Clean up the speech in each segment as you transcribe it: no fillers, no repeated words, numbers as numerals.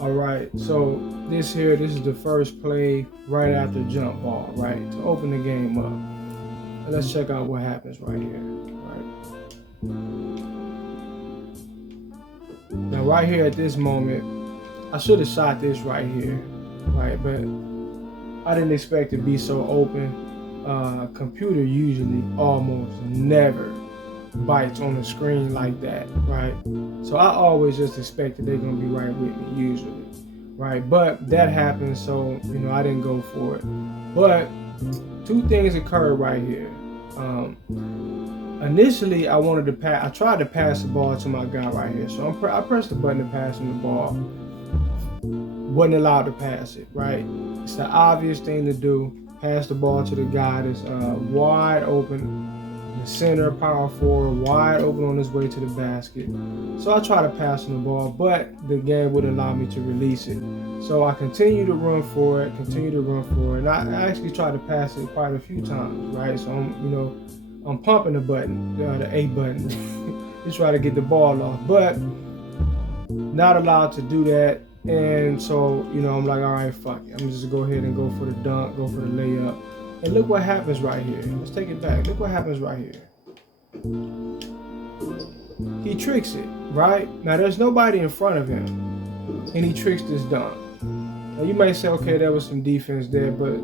All right, so this is the first play right after jump ball, right? To open the game up. And let's check out what happens right here, right? Now, right here at this moment, I should have shot this right here, right? But I didn't expect to be so open. Computer usually almost never bites on the screen like that, right? So I always just expected they're gonna be right with me usually, right? But that happened, so I didn't go for it. But two things occurred right here. Initially, I wanted to pass. I tried to pass the ball to my guy right here, so I pressed the button to pass him the ball. Wasn't allowed to pass it, right? It's the obvious thing to do. Pass the ball to the guy that's wide open, the center, power forward, wide open on his way to the basket. So I tried to pass him the ball, but the game wouldn't allow me to release it. So I continued to run for it, and I actually tried to pass it quite a few times, right? So I'm pumping the button, the A button, to try to get the ball off, but not allowed to do that. And so, I'm like, all right, fuck it. I'm just go ahead and go for the dunk, go for the layup. And look what happens right here. Let's take it back. Look what happens right here. He tricks it, right? Now, there's nobody in front of him, and he tricks this dunk. Now, you might say, okay, there was some defense there, but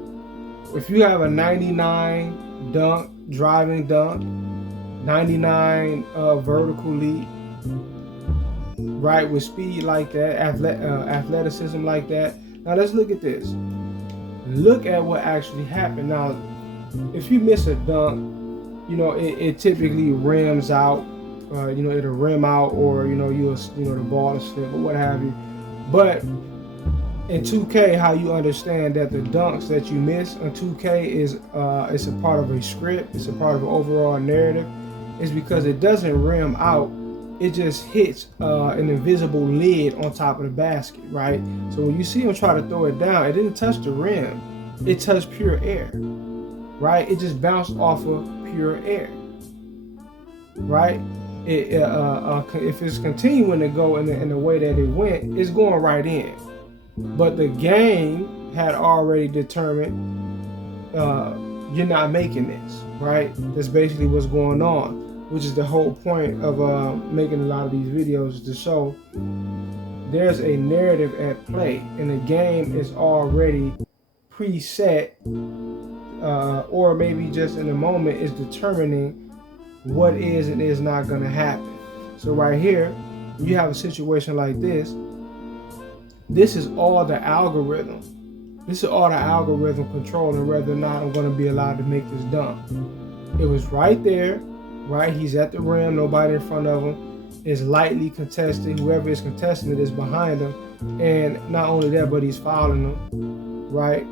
if you have a 99 dunk, driving dunk, 99 vertical leap, right, with speed like that, athleticism like that. Now let's look at this. Look at what actually happened. Now, if you miss a dunk, it typically rims out. It'll rim out, or the ball is slip or what have you. But in 2K, how you understand that the dunks that you miss in 2K is it's a part of a script, it's a part of an overall narrative, is because it doesn't rim out. It just hits an invisible lid on top of the basket, right? So when you see him try to throw it down, it didn't touch the rim. It touched pure air, right? It just bounced off of pure air, right? If it's continuing to go in the way that it went, it's going right in. But the game had already determined you're not making this, right? That's basically what's going on, which is the whole point of making a lot of these videos, to show there's a narrative at play, and the game is already preset, or maybe just in the moment is determining what is and is not going to happen. So right here, you have a situation like this. This is all the algorithm. This is all the algorithm controlling whether or not I'm going to be allowed to make this dunk. It was right there. Right, he's at the rim, nobody in front of him. Is lightly contested. Whoever is contesting it is behind him, and not only that, but he's fouling them, right?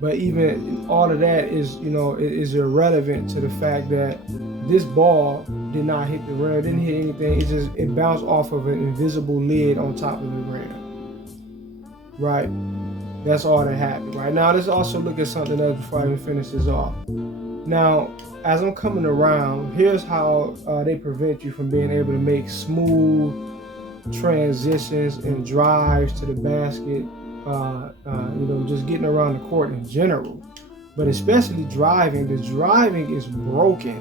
But even all of that is is irrelevant to the fact that this ball did not hit the rim, didn't hit anything. It bounced off of an invisible lid on top of the rim, right? That's all that happened. Right now, let's also look at something else before I even finish this off. Now, as I'm coming around, here's how they prevent you from being able to make smooth transitions and drives to the basket, just getting around the court in general, but especially driving. The driving is broken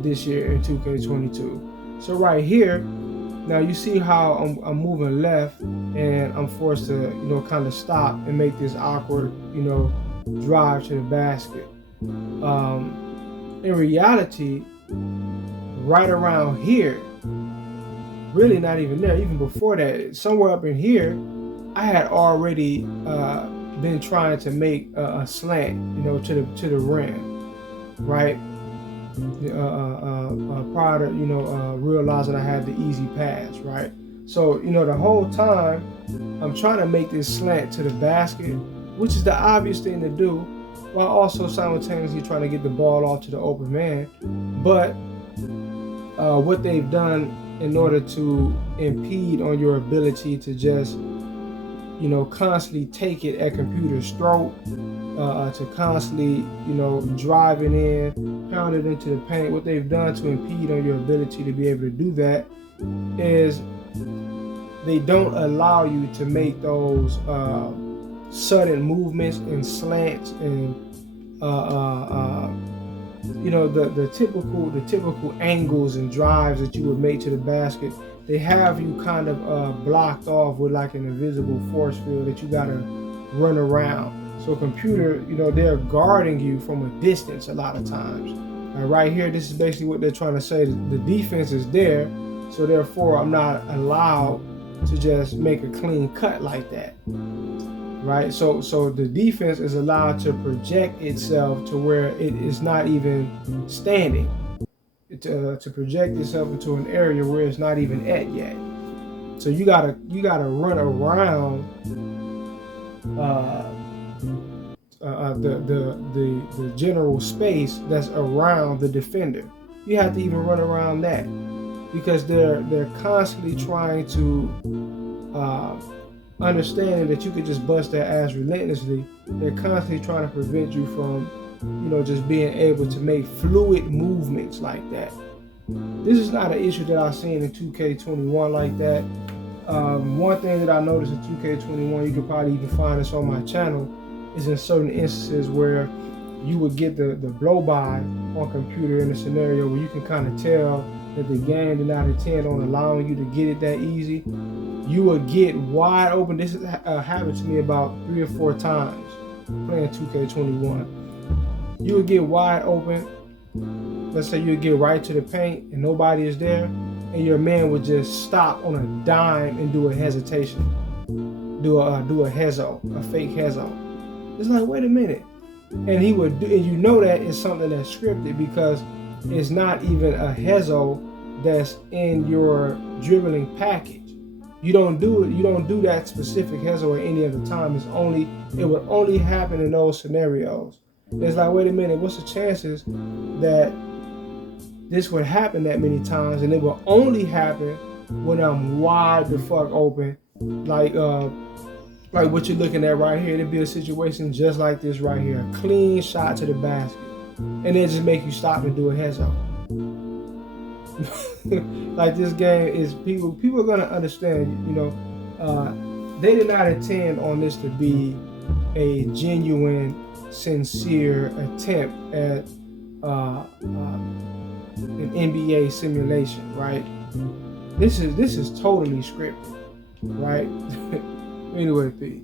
this year in 2K22. So right here, now you see how I'm moving left, and I'm forced to kind of stop and make this awkward drive to the basket. In reality, right around here, really not even there, even before that, somewhere up in here, I had already been trying to make a slant, to the rim, right? Prior to realizing I had the easy pass, right? So the whole time I'm trying to make this slant to the basket, which is the obvious thing to do, while also simultaneously trying to get the ball off to the open man. But what they've done in order to impede on your ability to just constantly take it at computer's throat, to constantly drive it in, pound it into the paint, what they've done to impede on your ability to be able to do that is they don't allow you to make those sudden movements and slants and the typical angles and drives that you would make to the basket. They have you kind of blocked off with like an invisible force field that you gotta run around. So computer, they're guarding you from a distance a lot of times. Right here, this is basically what they're trying to say. The defense is there, so therefore I'm not allowed to just make a clean cut like that. Right? So the defense is allowed to project itself to where it is not even standing. To project itself into an area where it's not even at yet. So you gotta run around the general space that's around the defender. You have to even run around that because they're constantly trying to understanding that you could just bust their ass relentlessly. They're constantly trying to prevent you from just being able to make fluid movements like that. This is not an issue that I've seen in 2K21 like that. One thing that I noticed in 2K21, you could probably even find this on my channel, is in certain instances where you would get the blow by on computer in a scenario where you can kind of tell that the game did not intend on allowing you to get it that easy. You would get wide open. This has happened to me about 3 or 4 times playing 2K21. You would get wide open. Let's say you would get right to the paint and nobody is there, and your man would just stop on a dime and do a hesitation, do a hezo, a fake hezo. It's like, wait a minute, and he would do, and that is something that's scripted because it's not even a hezo that's in your dribbling package. You don't do it. You don't do that specific hezo at any other time. It would only happen in those scenarios. It's like, wait a minute, what's the chances that this would happen that many times, and it will only happen when I'm wide the fuck open, like what you're looking at right here. It'd be a situation just like this right here, a clean shot to the basket, and then just make you stop and do a heads up. Like this game is people are gonna understand. They did not intend on this to be a genuine, sincere attempt at an NBA simulation, right? This is totally scripted, right? Anyway, peace.